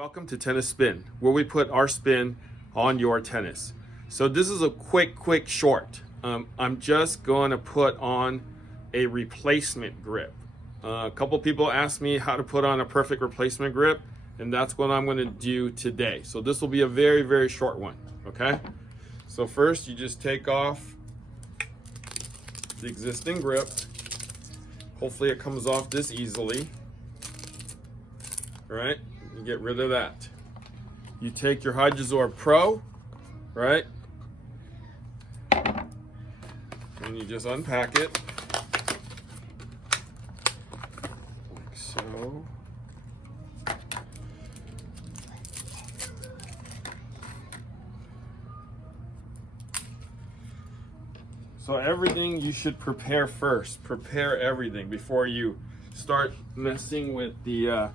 Welcome to Tennis Spin, where we put our spin on your tennis. So this is a quick short. I'm just going to put on a replacement grip. A couple people asked me how to put on a perfect replacement grip, and that's what I'm going to do today. So this will be a very short one, okay? So first you just take off the existing grip. Hopefully it comes off this easily. All right, you get rid of that. You take your Hydrosorb Pro, right? And you just unpack it, like so. So everything you should prepare first. Prepare everything before you start messing with the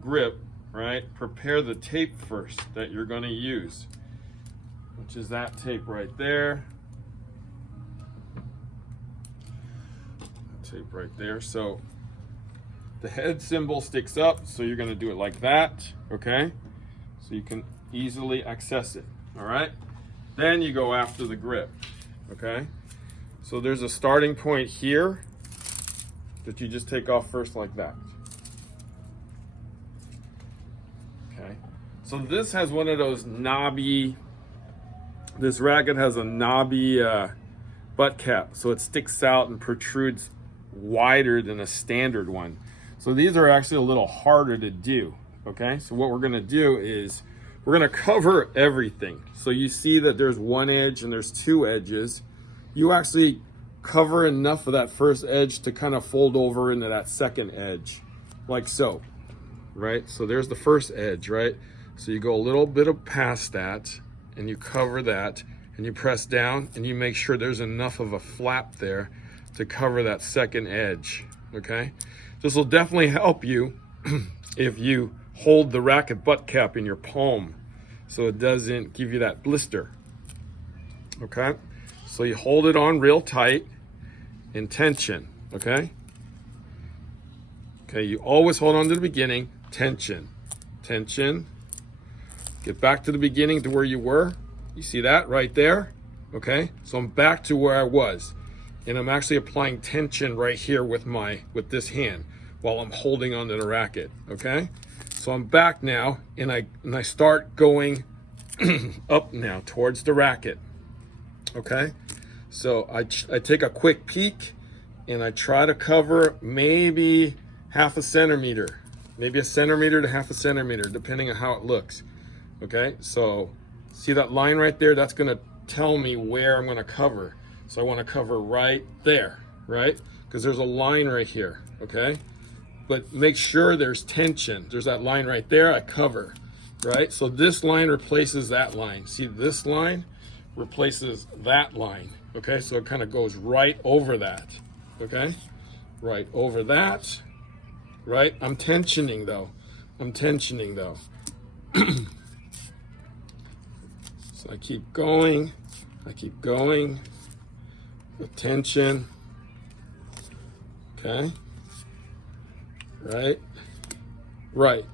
grip, right? Prepare the tape first that you're going to use, which is that tape right there. Tape right there. So the head symbol sticks up, so you're going to do it like that, okay? So you can easily access it, all right? Then you go after the grip, okay? So there's a starting point here that you just take off first like that. Okay, so this has one of those knobby, this racket has a knobby butt cap, so it sticks out and protrudes wider than a standard one. So these are actually a little harder to do, okay? So what we're gonna do is we're gonna cover everything. So you see that there's one edge and there's two edges. You actually cover enough of that first edge to kind of fold over into that second edge, like so, right? So there's the first edge, right? So you go a little bit past that and you cover that and you press down and you make sure there's enough of a flap there to cover that second edge, okay? This will definitely help you if you hold the racket butt cap in your palm so it doesn't give you that blister, okay? So you hold it on real tight in tension, okay? Okay, you always hold on to the beginning, tension, tension. Get back to the beginning to where you were. You see that right there? Okay, so I'm back to where I was. And I'm actually applying tension right here with this hand while I'm holding onto the racket, okay? So I'm back now and I start going up now towards the racket, okay? So I take a quick peek and I try to cover maybe half a centimeter, maybe a centimeter to half a centimeter, depending on how it looks. Okay, so see that line right there? That's gonna tell me where I'm gonna cover. So I wanna cover right there, right? Because there's a line right here, okay? But make sure there's tension. There's that line right there, I cover, right? So this line replaces that line. See, this line replaces that line. Okay, so it kind of goes right over that, okay? Right over that, right? I'm tensioning though. So I keep going with tension, okay? Right.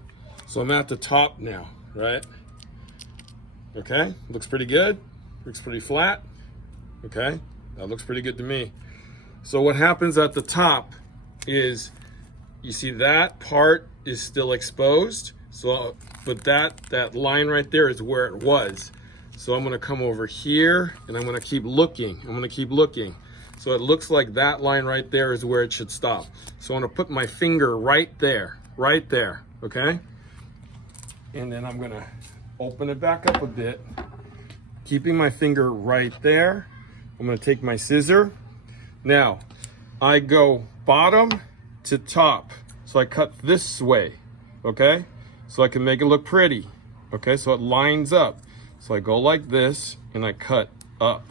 So I'm at the top now, right? Okay, looks pretty good, looks pretty flat. Okay, that looks pretty good to me. So what happens at the top is, you see that part is still exposed. So, but that line right there is where it was. So I'm gonna come over here and I'm gonna keep looking. So it looks like that line right there is where it should stop. So I'm gonna put my finger right there, okay? And then I'm gonna open it back up a bit, keeping my finger right there. I'm gonna take my scissor. Now, I go bottom to top. So I cut this way, okay? So I can make it look pretty, okay? So it lines up. So I go like this and I cut up,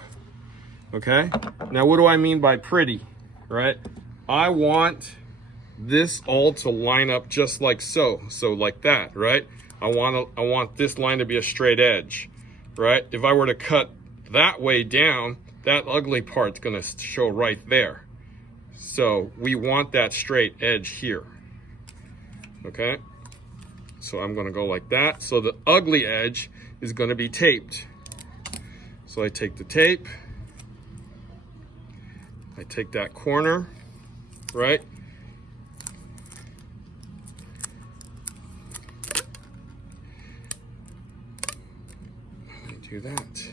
okay? Now what do I mean by pretty, right? I want this all to line up just like so. So like that, right? I want this line to be a straight edge, right? If I were to cut that way down, that ugly part's gonna show right there. So we want that straight edge here. okay? So I'm gonna go like that. So the ugly edge is gonna be taped. So I take the tape, I take that corner, right? Do that.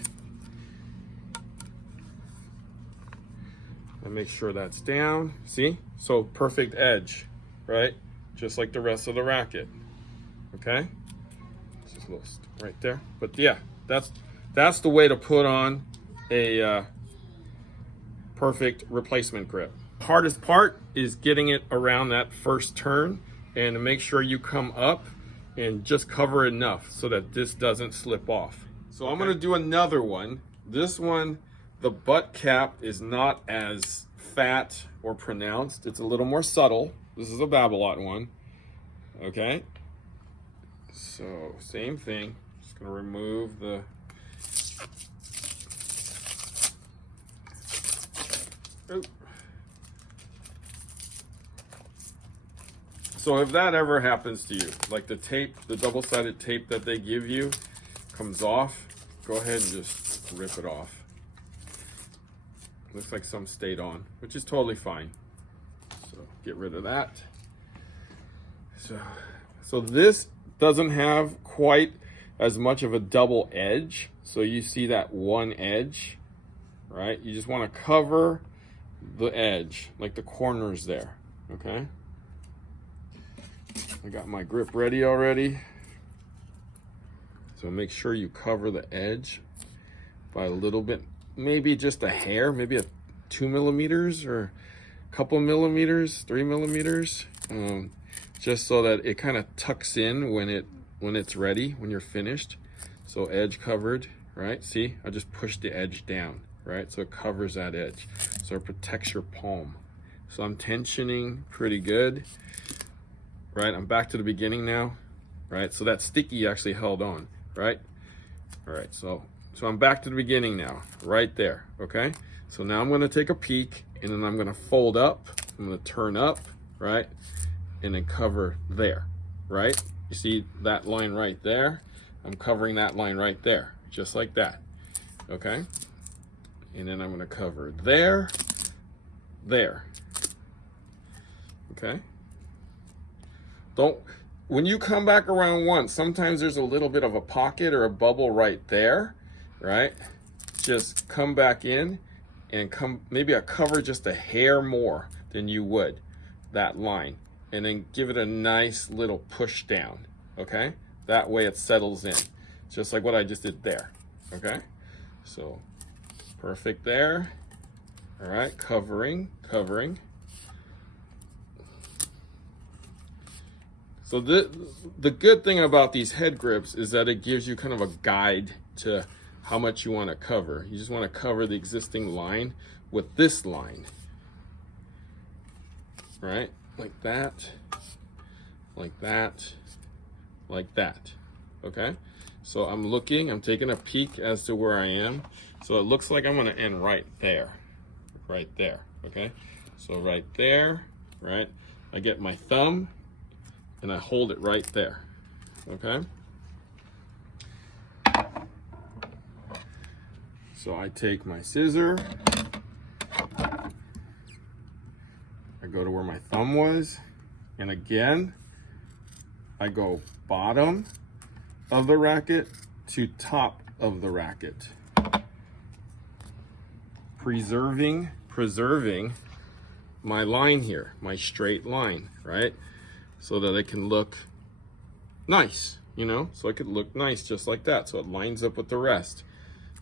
And make sure that's down. See? So perfect edge, right? Just like the rest of the racket. Okay? Just a little right there. But yeah, that's the way to put on a perfect replacement grip. Hardest part is getting it around that first turn and to make sure you come up and just cover enough so that this doesn't slip off. So I'm gonna do another one. This one, the butt cap is not as fat or pronounced. It's a little more subtle. This is a Babolat one, okay? So same thing, just gonna remove the, oop. So if that ever happens to you, like the tape, the double-sided tape that they give you comes off, go ahead and just rip it off. Looks like some stayed on, which is totally fine. So get rid of that. So this doesn't have quite as much of a double edge. So you see that one edge, right? You just want to cover the edge, like the corners there, okay? I got my grip ready already. So make sure you cover the edge by a little bit, maybe just a hair, maybe a 2 millimeters or a couple millimeters, 3 millimeters, just so that it kind of tucks in when it's ready, when you're finished. So edge covered, right? See, I just pushed the edge down, right? So it covers that edge, so it protects your palm. So I'm tensioning pretty good, right? I'm back to the beginning now, right? So that sticky actually held on, right? All right, so I'm back to the beginning now, right there, okay? So now I'm gonna take a peek and then I'm gonna fold up, I'm gonna turn up, right? And then cover there, right? You see that line right there? I'm covering that line right there, just like that, okay? And then I'm gonna cover there, okay? When you come back around once, sometimes there's a little bit of a pocket or a bubble right there, right? Just come back in and maybe I cover just a hair more than you would that line, and then give it a nice little push down, okay? That way it settles in, just like what I just did there, okay? So perfect there. All right, covering. So the good thing about these head grips is that it gives you kind of a guide to how much you want to cover. You just want to cover the existing line with this line, right? Like that, like that, like that, okay? So I'm taking a peek as to where I am. So it looks like I'm gonna end right there, okay? So right there, right? I get my thumb and I hold it right there, okay? So I take my scissor, I go to where my thumb was, and again, I go bottom of the racket to top of the racket, preserving my line here, my straight line, right? So that it can look nice, you know? So it could look nice just like that. So it lines up with the rest.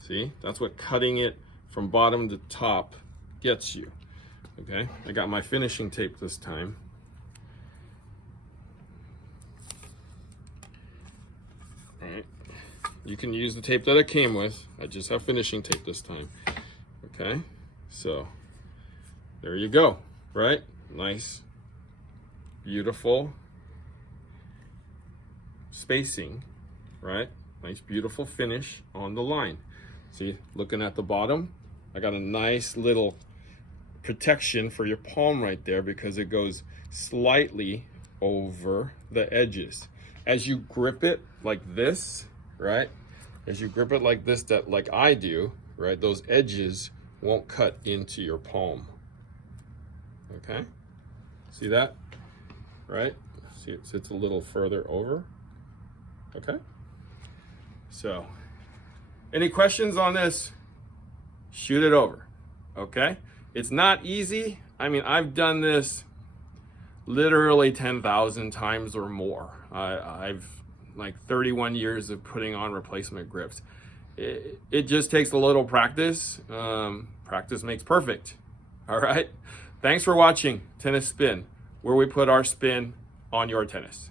See, that's what cutting it from bottom to top gets you, okay? I got my finishing tape this time. All right, you can use the tape that it came with. I just have finishing tape this time, okay? So there you go, right? Nice, beautiful spacing, right? Nice, beautiful finish on the line. See, looking at the bottom, I got a nice little protection for your palm right there because it goes slightly over the edges. As you grip it like this, right? As you grip it like this, that like I do, right? Those edges won't cut into your palm. Okay? See that? Right? See, it sits a little further over. Okay? So, any questions on this? Shoot it over. Okay? It's not easy. I mean, I've done this literally 10,000 times or more. I've like 31 years of putting on replacement grips. It just takes a little practice. Practice makes perfect. All right. Thanks for watching Tennis Spin, where we put our spin on your tennis.